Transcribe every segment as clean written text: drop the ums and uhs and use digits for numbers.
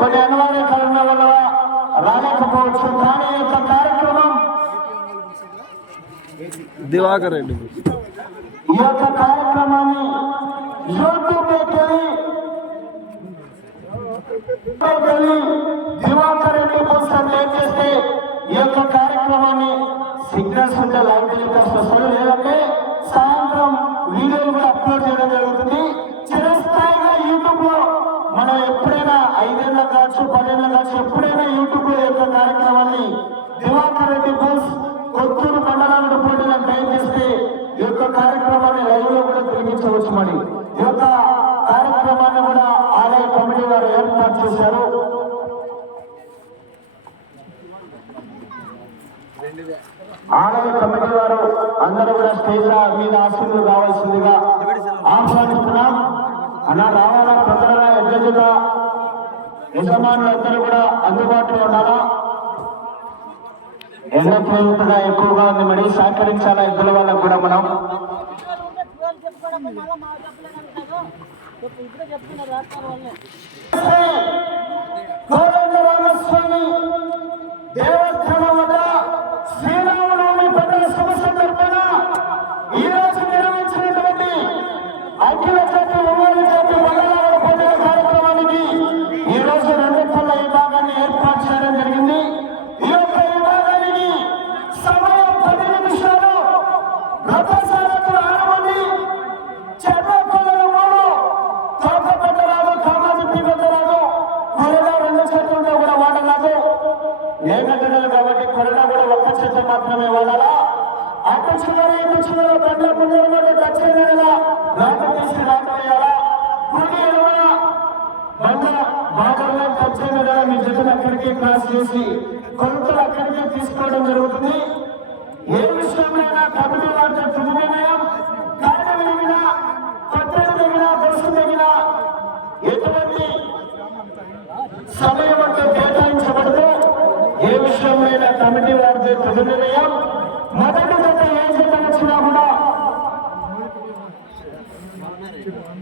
కొన్ని అనివార్య కారణాల వల్ల రాలేకపోవచ్చు. కానీ ఈ యొక్క కార్యక్రమం దివాకర్ రెడ్డి ఈ యొక్క కార్యక్రమాన్ని యూట్యూబ్ దివాకర్ రెడ్డి కోసం ఏం చేస్తే ఈ యొక్క కార్యక్రమాన్ని సిగ్నల్స్ ఉంటే లైవ్ టెలికాస్ట్ వస్తారు, లేదంటే సాయంత్రం వీడియోలు కూడా అప్లోడ్ చేయడం జరుగుతుంది. చిరస్థాయిగా యూట్యూబ్ లో మనం ఎప్పుడైనా 5 ఏళ్ళ కావచ్చు 10 ఏళ్ళ కావచ్చు ఎప్పుడైనా యూట్యూబ్ లో యొక్క కార్యక్రమాన్ని దివాకర్ రెడ్డి బోస్ కొత్తూరు మండలానికి పోటీలను టైం చేస్తే ఈ యొక్క కార్యక్రమాన్ని లైవ్ లో కూడా తిరిగించవచ్చు. మరి ఈ యొక్క కార్యక్రమాన్ని కూడా ఆలయ కమిటీ వారు ఏర్పాటు చేశారు. ఆలయ కమిటీ వారు అందరూ కూడా స్టేజ్ మీద ఆశీర్లు రావాల్సిందిగా ఆహ్వానిస్తున్నాం. అలా రావాలా ప్రజల ఎడ్లగా యజమానులందరూ కూడా అందుబాటులో ఉండాలా. ఎండ తీవ్రతగా ఎక్కువగా ఉంది, మరి సహకరించాలా ఎద్దుల వాళ్ళకు కూడా మనం. కోదండరామస్వామి దేవస్థానం వద్ద శ్రీరామనవమి పండుగ శుభ సందర్భంగా ఈ రోజు నిర్వహించినటువంటి అఖిల జాతి ఉమ్మడి జాతి మండలాల పండుగ కార్యక్రమానికి ఈ రోజు 2 పళ్ళ విభాగాన్ని ఏర్పాటు చేయడం జరిగింది. ఈ యొక్క విభాగానికి సమయం 10 నిమిషాలు. రథసారథులు 6 మంది, చెర్రకొండలు 3, తోకపట్టరాదు, కామాజీ పెట్టరాదు, కొరడా 2 చేతులతో కూడా వాడరాదు. ఏకగడలు కాబట్టి కొరడా కూడా ఒక్క చేత మాత్రమే వాడాలా. అటు చివరి ఇటు చివరి బండ్ల ముందు దక్షిణ రాటు తీసి రాటు వేయాలా. గుడి ఎడవల బండ్ల బార్డర్లో దక్షిణ మీ జతను అక్కడికి క్రాస్ చేసి కొలతలు అక్కడికి తీసుకోవడం జరుగుతుంది. ఏ విషయంలో కమిటీ వారితో తుది నిర్ణయం. కాడ వెలిగినా పట్టణ తగినా బస్సు తగినా ఎటువంటి సమయం అంతా కేటాయించబడదు. ఏ విషయంలో కమిటీ వారితో తుది నిర్ణయం. మొదటి జత ఏ జత వచ్చినా కూడా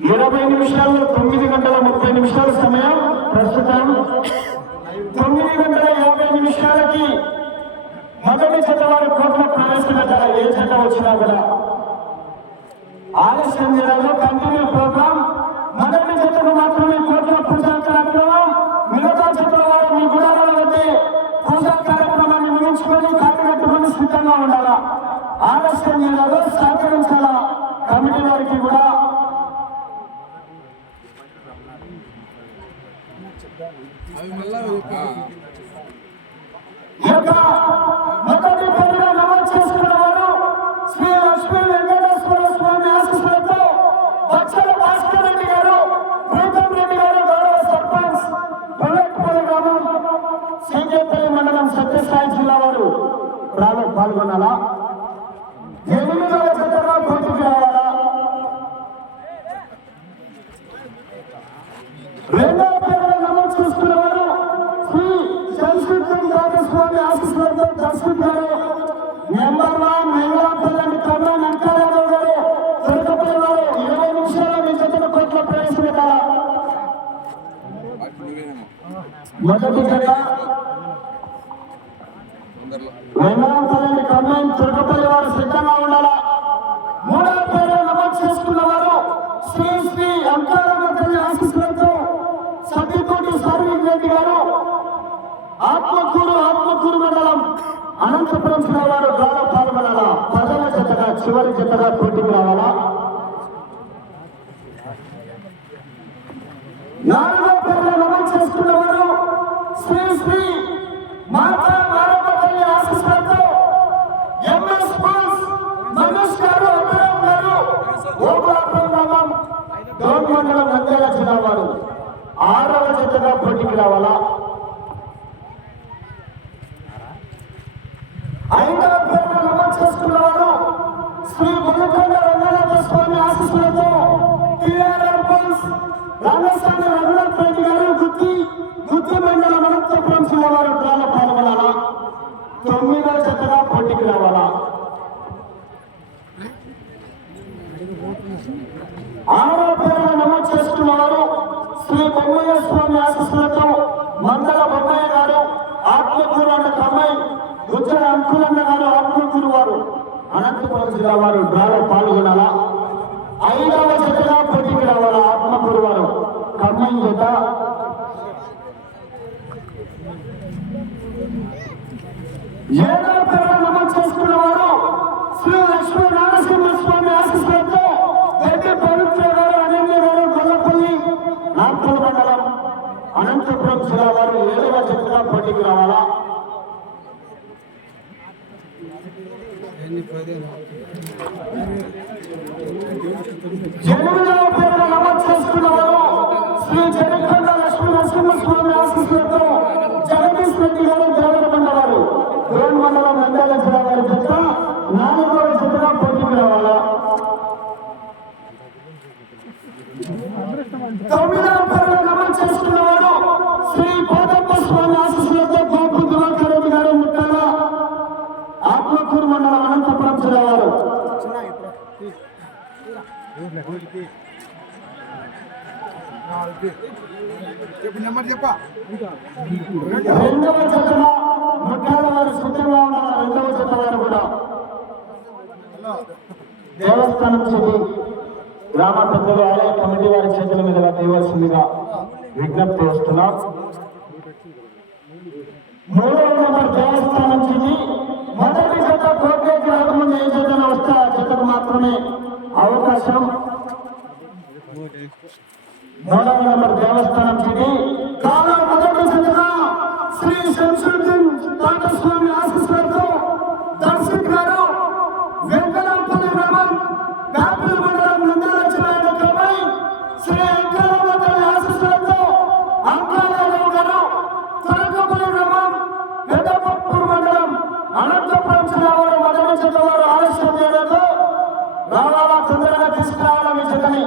20 నిమిషాల్లో 9 గంటల 30 నిమిషాల సమయం ప్రస్తుతం. 9 గంటల 50 నిమిషాలకి మొదటి జత వారి కోట్ల ప్రవేశపెట్టారు. ఏ జత వచ్చినా కూడా ఆలస్యం చేయడంలో కంటిన్యూ ప్రోగ్రాం. మొదటి జతకు మాత్రమే కోట్ల పూజా కార్యక్రమం. మిగతా జతల వారు మీ గుడాల వద్దే పూజా కార్యక్రమాన్ని ముగించుకొని కాటుకట్టుకొని సిద్ధంగా ఉండాలా. ఆలస్యం చేయడంలో సహకరించాలా కమిటీ వారికి కూడా. మొదటి పేరుగా నమోదు చేసుకున్న వారు శ్రీ లక్ష్మీ వెంకటేశ్వర స్వామి ఆశీస్సులతో బచ్చల భాస్కర్ రెడ్డి గారు, ప్రీతం రెడ్డి గారు, గౌరవ సర్పంచ్ బుల్లెట్పల్లి గ్రామం సింగేపల్లి మండలం సత్యసాయి జిల్లా వారు పాల్గొనాలా. 8వ జతగా పోటీకి రావాలా. 2వ పేరుగా నమోదు చేసుకున్న వారు శ్రీ సంస్కృతి స్వామి ఆశీస్సులతో దర్శకుడు గారు, నెంబర్ 1 వెంగళపల్లి కన్నా వెంకటరావు గారు, తిరుపతి వారు 20 నిమిషాల మీ జతను కోట్ల ప్రవేశపెట్టాలా. మొదటి జత వెంగళపల్లి కన్నా తిరుపతి వారు సిద్ధంగా ఉండాలా. 3వ పేరు నమోదు చేసుకున్న వారు శ్రీ శ్రీ అంకారమ్మ ఆశీస్సులతో సత్యకోటి సార్విక్ రెడ్డి గారు, ఆత్మకూరు మండలం అనంతపురం జిల్లా వారు ద్వారా పాల్గొనాలా. 10వ జతగా చివరి జతగా పోటీకి రావాలా. 4వ పేరులో నమోదు చేసుకున్న వారు శ్రీ శ్రీ మాతా మారమ్మతల్లి ఆశీస్సులతో ఎంఎస్ బాస్ మనోజ్ గారు, అభిరామ్ గారు, ఓబులాపురం గ్రామం డోన్ మండలం నంద్యాల జిల్లా వారు 6వ జతగా పోటీకి రావాలా. 5వ పేరులో నమోదు చేసుకున్న వారు శ్రీ గురుకొండ రంగనాథ స్వామి ఆశీస్సులతో టిఆర్ఆర్ బోస్ రంగస్వామి రఘునాథ్ రెడ్డి గారు, గుత్తి మండలం అనంతపురం జిల్లా వారు డ్రాలో పాల్గొనాలా. 9వ జతగా పోటీకి రావాలా. 6వ పేరులో నమోదు చేసుకున్న వారు శ్రీ బొమ్మయ్య స్వామి ఆశీస్సులతో మందల బొమ్మయ్య గారు ఆత్మకూరు అన్న కమ్మాయి గుజ్జల అంకులన్న గారు ఆత్మకూరు వారు అనంతపురం జిల్లా వారు డ్రాలో పాల్గొనాలా. 5వ జతగా పోటీకి రావాలా. ఆత్మకూరు వారు కమ్మాయి జత. 7వ పేరు నమోదు చేసుకున్న వారు శ్రీ లక్ష్మీ నరసింహస్వామి ఆశీస్సులతో గడ్డి పవిత్ర గారు అనన్య గారు గొల్లపల్లి నార్పల్ మండలం అనంతపురం జిల్లా వారు 7వ జతగా పోటీకి రావాలా. 8వ పేరు నమోదు చేసుకున్న వారు శ్రీ జగత్కండ లక్ష్మీ నరసింహస్వామి ఆశీస్సులతో జగదీష్ రెడ్డి గారు దేవరకొండ వారు గ్రౌండ్ మండలం నంద్యాల జిల్లా వారి జత 4వ జతగా పోటీకి రావాలా. 9వ పేరు నమోదు చేసుకున్న వారు శ్రీ కోదండ స్వామి ఆశీస్సులతో గోపు దివాకర్ రెడ్డి గారు ముట్టాల ఆత్మకూరు మండలం అనంతపురం జిల్లా వారు 2వ జతగా ముట్టాల వారు సిద్ధంగా ఉన్న 2వ జత వారు కూడా దేవస్థానం చెంది గ్రామ పెద్దలు ఆలయ కమిటీ వారి చేతుల మీదుగా తీయవలసిందిగా విజ్ఞప్తి చేస్తున్నాం. 3వ నెంబర్ దేవస్థానం చెంది మొదటి జత కోర్టుకి రాకముందు ఏ జతన వస్తే ఆ జతకు మాత్రమే అవకాశం. 3వ నెంబర్ దేవస్థానం చెంది కాలం మొదటి జతగా శ్రీ శంషుద్దీన్ తాతస్వామి ఆశీస్సులతో దర్శక్ గారు వెంకటాపల్లి గ్రామం బ్యాపిల్ మండలం నంద్యాల జిల్లా కమై శ్రీ అంకాలమ్మ ఆశీస్సులతో అంకాలరావు గారు తరకపల్లి గ్రామం పెద్దపప్పూరు మండలం అనంతపురం జిల్లా వారు మొదటి జత వారు ఆలస్యం చేయడంతో రావాలా, తొందరగా తీసుకురావాలా మీ జతని.